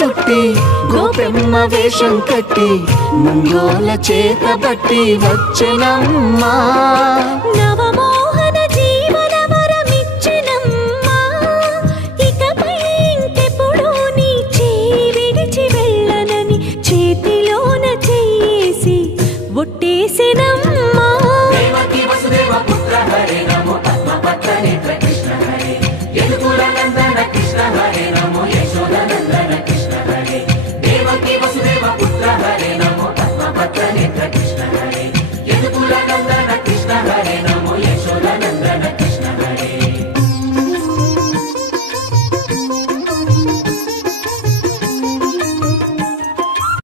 చుట్టి గోపెమ్మ వేషం కట్టి ముంగోల చేత బట్టి వచ్చెనమ్మా నవమోహన జీవన వరమిచ్చెనమ్మా ఇకపై ఇంకెప్పుడు నీ చేయి విడిచి వెళ్ళనని చేతిలోన చెయ్యేసి ఒట్టేసెన